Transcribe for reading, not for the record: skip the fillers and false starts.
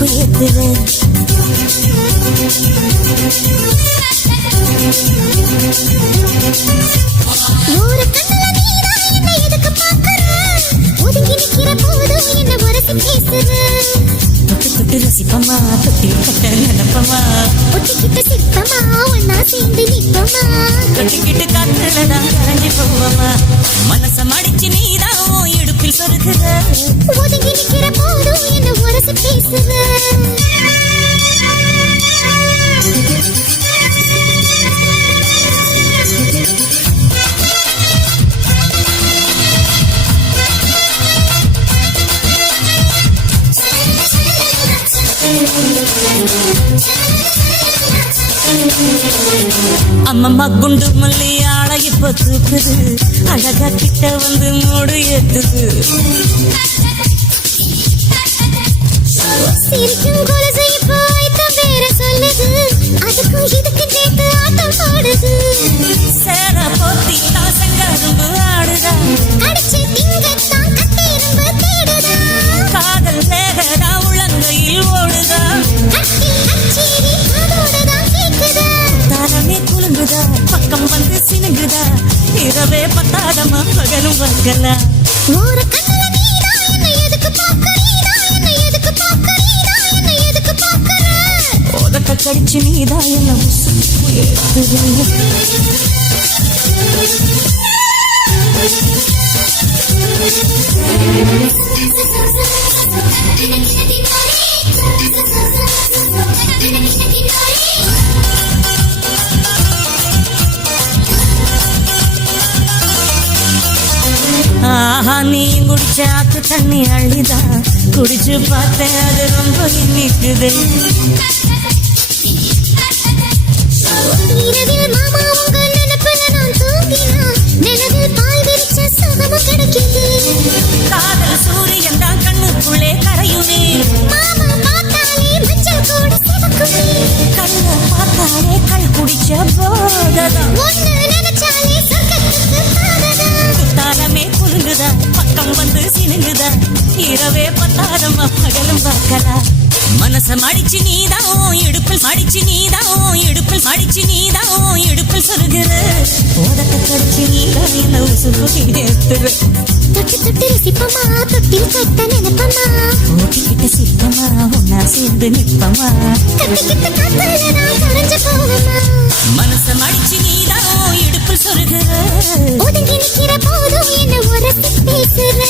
உசுப்பு ஏத்துற ஒரு கண்ணுல நீரா என்ன எதுக்கு பாக்குற ஒதுங்கி நிக்கிற போதும் என்ன உரசி பேசுற தொட்டு தொட்டு ரசிப்பமா தொட்டி கட்ட நினைப்பமா ஒட்டிக்கிட்ட சிப்பமா ஒன்னா சேர்ந்து நிப்பமா கட்டிக்கிட்டு காத்துலதான் கரைஞ்சி போவமா மனச மடிச்சு நீதான் இடுப்பில் சொருகுற ஒதுங்கி நிக்கிற போதும் என்ன உரசி பேசுற அம்மம்மா குண்டு மல்லி ஆளை இப்ப தூக்குது அழகா கிட்ட வந்து மூடு ஏத்துது சிரிக்கும் கொலுசு இப்போ ஐட்டம் வேற சொல்லுது அதுக்கும் இதுக்கு சேர்த்து ஆட்டம் போடுது சேர போத்தி தாசங்கரும்பு ஆடுதா அடிச்சு திங்கத்தான் கட்டிரும்பு தேடுதா காதல் வேகதா உள்ளங்கையில் ஓடுதா கட்டி அச்சேரி அதோடதான் கேக்குதா தாரமே குலுங்குதா பக்கம் வந்து சினுங்குதா இரவே பத்தாதமா பகலும் வகலா ஒரு கண்ணுல நீரா என்ன எதுக்கு பாக்குறீரா என்ன எதுக்கு பாக்குறீரா என்ன எதுக்கு பாக்குற உதட்ட கடிச்சு நீதான் என்ன உசுப்பு ஏத்துது ஆஹா நீ குடிச்ச ஆத்து தண்ணி அள்ளிதா குடிச்சு பார்த்தேன் அது ரொம்ப இனிக்குது இரவில் மாமா உங்க நினைப்புல நான் தூங்கினா நிலவில் பாய் விரிச்ச சுகமும் கிடைக்குது காதல் சூரியன் தான் கண்ணுக்குள்ளே கரையுமே மாமா பார்த்தாலே மஞ்சள் கூட சிவக்குமே கண்ண பார்த்தாலே கள் குடிச்ச போததான் ஒன்னு நினைச்சாலே சொர்க்கத்துக்கு பாததா குத்தாலமே குலுங்குதா பக்கம் வந்து சினுங்குதா இரவே பத்தாதமா பகலும் பார்க்கலாம் மனச மடிச்சு நீதான் இடுப்பில் மடிச்சு நீதான் இடுப்பில் மடிச்சு நீதான் இடுப்பில் சொருகிற போதத்தை கடிச்சு நீதான் என்ன உசுப்பு ஏத்துற தொட்டு தொட்டு ரசிப்பமா தொட்டில் கட்ட நினைப்பமா ஓட்டிக்கிட்ட சிப்பமா ஒன்னா சேர்ந்து நிற்பமா கட்டிக்கிட்ட காத்துலதான் கரைஞ்சு போவமா மனச மடிச்சு நீதான் இடுப்பில் சொருகிற ஒதுங்கி நிக்கிற போதும் என்ன உரசி பேசுற